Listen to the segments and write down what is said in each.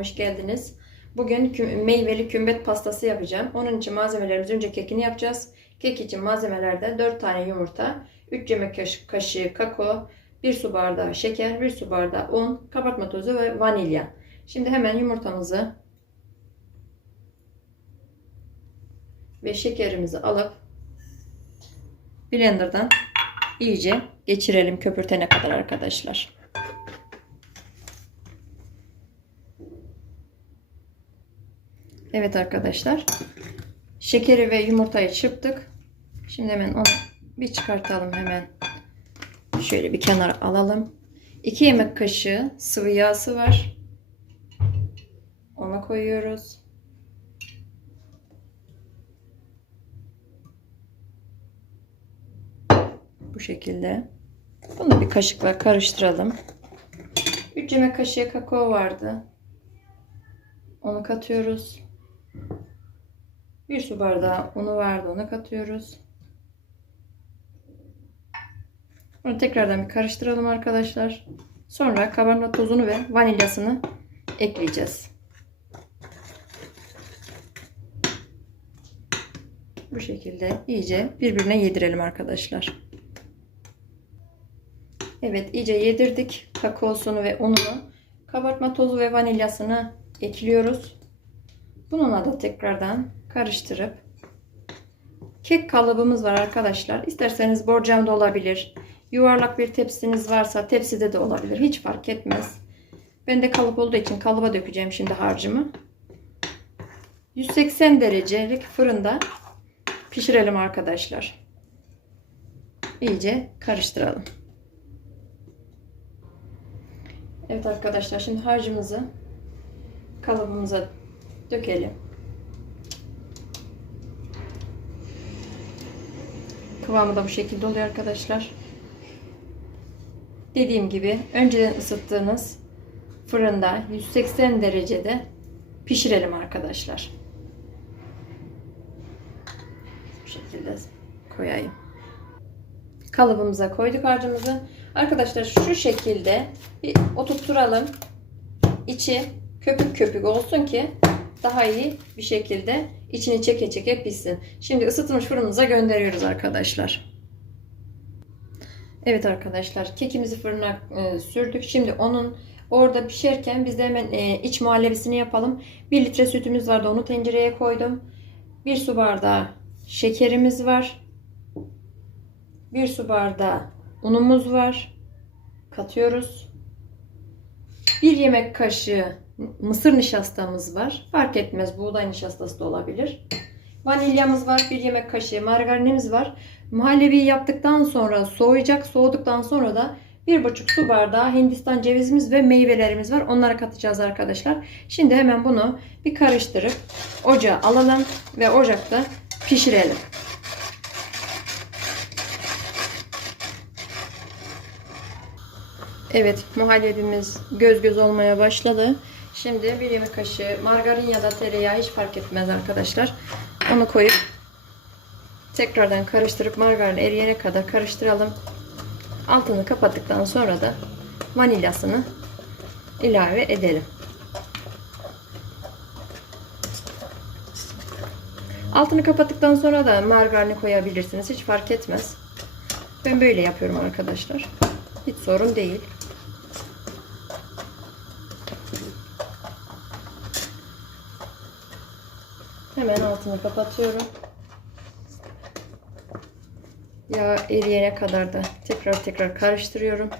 hoş geldiniz. Bugün kü- meyveli kümbet pastası yapacağım. Onun için malzemelerimiz önce kekini yapacağız. Kek için malzemelerde 4 tane yumurta, 3 yemek kaş- kaşığı kakao, 1 su bardağı şeker, 1 su bardağı un, kabartma tozu ve vanilya. Şimdi hemen yumurtamızı ve şekerimizi alıp blenderdan iyice geçirelim köpürtene kadar arkadaşlar. Evet arkadaşlar. Şekeri ve yumurtayı çırptık. Şimdi hemen onu bir çıkartalım hemen. Şöyle bir kenara alalım. 2 yemek kaşığı sıvı yağısı var. Ona koyuyoruz. Bu şekilde. Bunu bir kaşıkla karıştıralım. 3 yemek kaşığı kakao vardı. Onu katıyoruz. Bir su bardağı unu vardı. Onu katıyoruz. Bunu tekrardan bir karıştıralım arkadaşlar. Sonra kabartma tozunu ve vanilyasını ekleyeceğiz. Bu şekilde iyice birbirine yedirelim arkadaşlar. Evet iyice yedirdik. Kakaosunu ve ununu. Kabartma tozu ve vanilyasını ekliyoruz. Bununla da tekrardan karıştırıp kek kalıbımız var arkadaşlar. İsterseniz borcamda olabilir. Yuvarlak bir tepsiniz varsa tepside de olabilir. Hiç fark etmez. Ben de kalıp olduğu için kalıba dökeceğim şimdi harcımı. 180 derecelik fırında pişirelim arkadaşlar. İyice karıştıralım. Evet arkadaşlar şimdi harcımızı kalıbımıza dökelim. Kıvamı da bu şekilde oluyor arkadaşlar. Dediğim gibi önceden ısıttığınız fırında 180 derecede pişirelim arkadaşlar. Bu şekilde koyayım. Kalıbımıza koyduk harcımızı. Arkadaşlar şu şekilde bir oturtturalım. İçi köpük köpük olsun ki daha iyi bir şekilde içini çeke çeke pişsin. Şimdi ısıtılmış fırınımıza gönderiyoruz arkadaşlar. Evet arkadaşlar kekimizi fırına e, sürdük. Şimdi onun orada pişerken biz de hemen e, iç muhallebisini yapalım. 1 litre sütümüz vardı onu tencereye koydum. 1 su bardağı şekerimiz var. 1 su bardağı unumuz var. Katıyoruz. 1 yemek kaşığı mısır nişastamız var. Fark etmez buğday nişastası da olabilir. Vanilyamız var. 1 yemek kaşığı margarinimiz var. Muhallebiyi yaptıktan sonra soğuyacak. Soğuduktan sonra da 1,5 su bardağı hindistan cevizimiz ve meyvelerimiz var. Onları katacağız arkadaşlar. Şimdi hemen bunu bir karıştırıp ocağa alalım ve ocakta pişirelim. Evet muhallebimiz göz göz olmaya başladı. Şimdi bir yemek kaşığı margarin ya da tereyağı hiç fark etmez arkadaşlar. Onu koyup tekrardan karıştırıp margarin eriyene kadar karıştıralım. Altını kapattıktan sonra da vanilyasını ilave edelim. Altını kapattıktan sonra da margarini koyabilirsiniz. Hiç fark etmez. Ben böyle yapıyorum arkadaşlar. Hiç sorun değil. Hemen altını kapatıyorum. Yağ eriyene kadar da tekrar tekrar karıştırıyorum.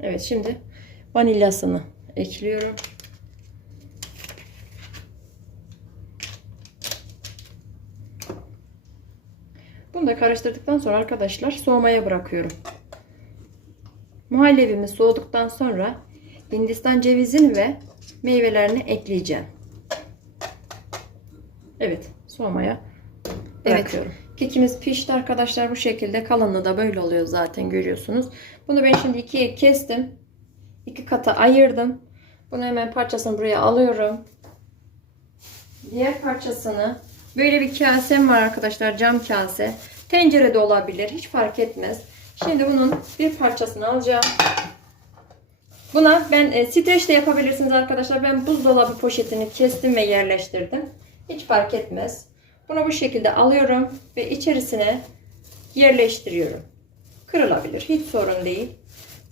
Evet şimdi vanilyasını ekliyorum. Bunu da karıştırdıktan sonra arkadaşlar soğumaya bırakıyorum. Muhallebimiz soğuduktan sonra Hindistan cevizini ve meyvelerini ekleyeceğim. Evet, soğumaya bırakıyorum. Kekimiz pişti arkadaşlar bu şekilde. Kalınlığı da böyle oluyor zaten görüyorsunuz. Bunu ben şimdi ikiye kestim. İki kata ayırdım. Bunu hemen parçasını buraya alıyorum. Diğer parçasını böyle bir kasem var arkadaşlar cam kase. Tencere de olabilir hiç fark etmez. Şimdi bunun bir parçasını alacağım. Buna ben e, streç de yapabilirsiniz arkadaşlar. Ben buzdolabı poşetini kestim ve yerleştirdim. Hiç fark etmez. Bunu bu şekilde alıyorum ve içerisine yerleştiriyorum. Kırılabilir. Hiç sorun değil.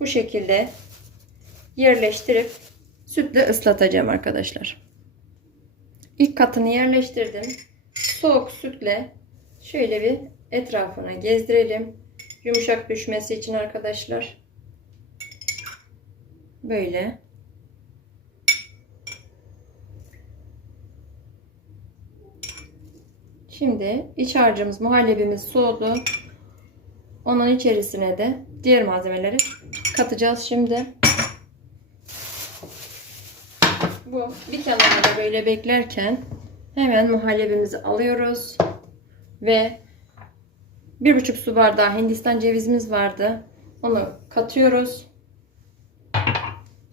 Bu şekilde yerleştirip sütle ıslatacağım arkadaşlar. İlk katını yerleştirdim. Soğuk sütle şöyle bir etrafına gezdirelim. Yumuşak düşmesi için arkadaşlar. Böyle. Şimdi iç harcımız, muhallebimiz soğudu. Onun içerisine de diğer malzemeleri katacağız şimdi. Bu bir kenarda böyle beklerken hemen muhallebimizi alıyoruz ve bir buçuk su bardağı Hindistan cevizimiz vardı. Onu katıyoruz.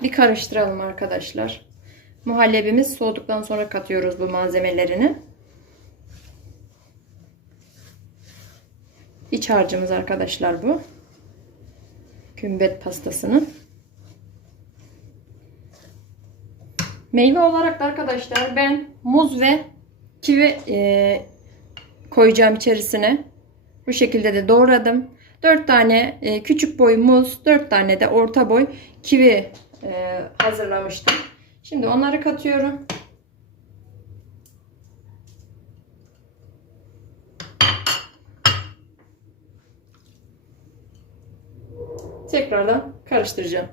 Bir karıştıralım arkadaşlar. Muhallebimiz soğuduktan sonra katıyoruz bu malzemelerini. İç harcımız arkadaşlar bu. Kümbet pastasının. Meyve olarak da arkadaşlar ben muz ve kivi e, koyacağım içerisine. Bu şekilde de doğradım. 4 tane e, küçük boy muz, 4 tane de orta boy kivi e, hazırlamıştım. Şimdi onları katıyorum. Tekrardan karıştıracağım.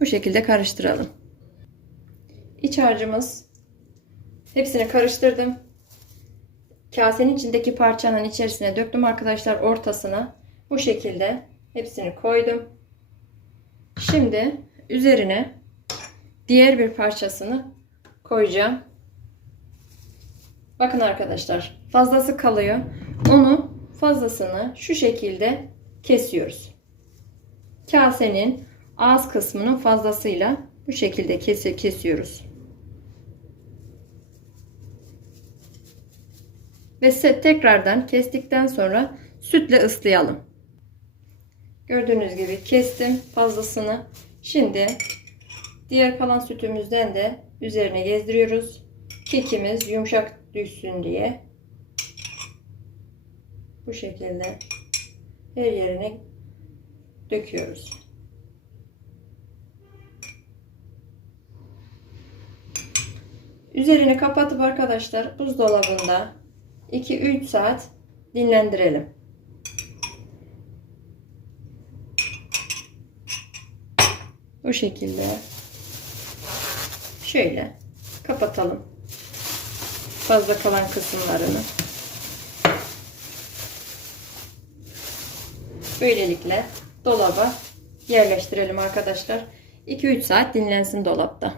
Bu şekilde karıştıralım. İç harcımız hepsini karıştırdım. Kasenin içindeki parçanın içerisine döktüm arkadaşlar ortasına. Bu şekilde hepsini koydum. Şimdi üzerine diğer bir parçasını koyacağım. Bakın arkadaşlar fazlası kalıyor. Onu fazlasını şu şekilde kesiyoruz. Kasenin ağız kısmının fazlasıyla bu şekilde kesi kesiyoruz. Ve tekrardan kestikten sonra sütle ıslayalım. Gördüğünüz gibi kestim fazlasını. Şimdi diğer kalan sütümüzden de üzerine gezdiriyoruz. Kekimiz yumuşak düşsün diye. Bu şekilde her yerine döküyoruz. Üzerini kapatıp arkadaşlar buzdolabında 2-3 saat dinlendirelim. Bu şekilde şöyle kapatalım. Fazla kalan kısımlarını. Böylelikle dolaba yerleştirelim arkadaşlar. 2-3 saat dinlensin dolapta.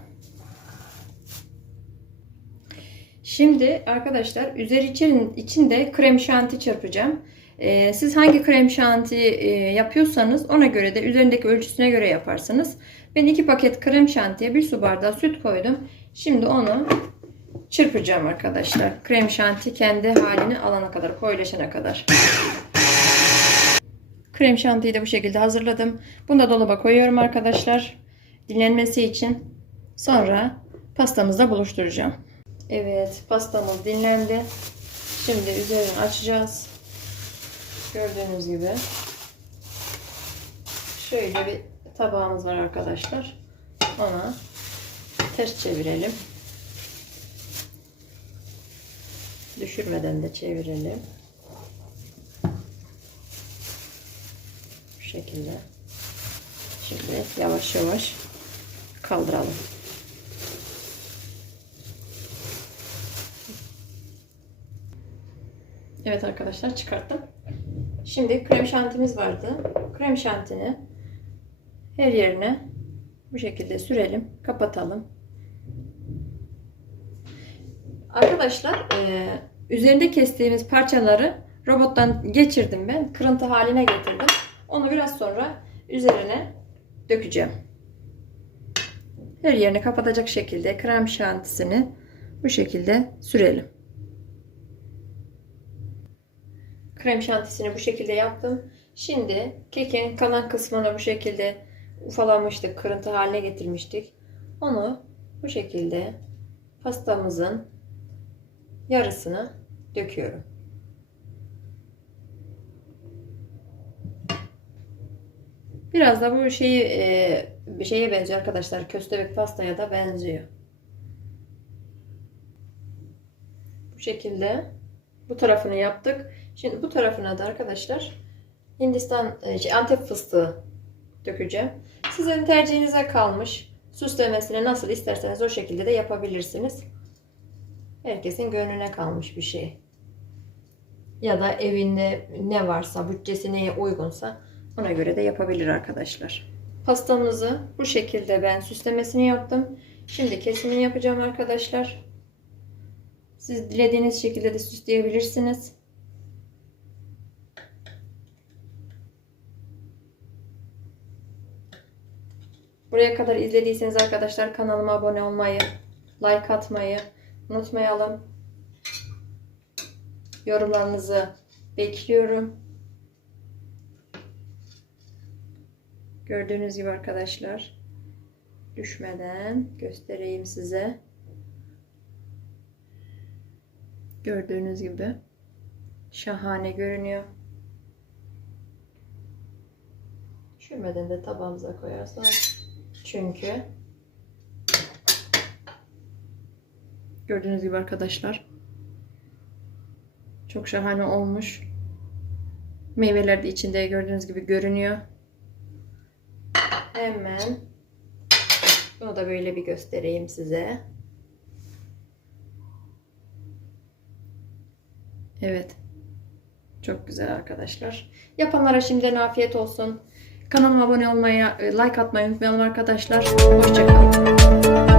Şimdi arkadaşlar üzeri için, içinde krem şanti çırpacağım. Ee, siz hangi krem şanti e, yapıyorsanız ona göre de üzerindeki ölçüsüne göre yaparsınız. Ben 2 paket krem şantiye 1 su bardağı süt koydum. Şimdi onu çırpacağım arkadaşlar. Krem şanti kendi halini alana kadar, koyulaşana kadar. Krem şantiyi de bu şekilde hazırladım. Bunu da dolaba koyuyorum arkadaşlar. Dinlenmesi için. Sonra pastamızla buluşturacağım. Evet pastamız dinlendi. Şimdi üzerini açacağız. Gördüğünüz gibi. Şöyle bir tabağımız var arkadaşlar. Ona ters çevirelim. Düşürmeden de çevirelim. Bu şekilde. Şimdi yavaş yavaş kaldıralım. Evet arkadaşlar çıkarttım. Şimdi krem şantimiz vardı. Krem şantini her yerine bu şekilde sürelim. Kapatalım. Arkadaşlar e, üzerinde kestiğimiz parçaları robottan geçirdim ben. Kırıntı haline getirdim. Onu biraz sonra üzerine dökeceğim. Her yerini kapatacak şekilde krem şantisini bu şekilde sürelim. krem şantisini bu şekilde yaptım. Şimdi kekin kalan kısmını bu şekilde ufalamıştık, kırıntı haline getirmiştik. Onu bu şekilde pastamızın yarısını döküyorum. Biraz da bu şeyi e, şeye benziyor arkadaşlar. Köstebek pastaya da benziyor. Bu şekilde bu tarafını yaptık. Şimdi bu tarafına da arkadaşlar Hindistan e, şey, Antep fıstığı dökeceğim. Sizin tercihinize kalmış. Süslemesini nasıl isterseniz o şekilde de yapabilirsiniz. Herkesin gönlüne kalmış bir şey. Ya da evinde ne varsa, bütçesi neye uygunsa ona göre de yapabilir arkadaşlar. Pastamızı bu şekilde ben süslemesini yaptım. Şimdi kesimini yapacağım arkadaşlar. Siz dilediğiniz şekilde de süsleyebilirsiniz. Buraya kadar izlediyseniz arkadaşlar kanalıma abone olmayı, like atmayı unutmayalım. Yorumlarınızı bekliyorum. Gördüğünüz gibi arkadaşlar düşmeden göstereyim size. Gördüğünüz gibi şahane görünüyor. Düşürmeden de tabağımıza koyarsak çünkü gördüğünüz gibi arkadaşlar çok şahane olmuş. Meyveler de içinde gördüğünüz gibi görünüyor. Hemen bunu da böyle bir göstereyim size. Evet. Çok güzel arkadaşlar. Yapanlara şimdiden afiyet olsun. Kanalıma abone olmayı, like atmayı unutmayalım arkadaşlar. Hoşçakalın.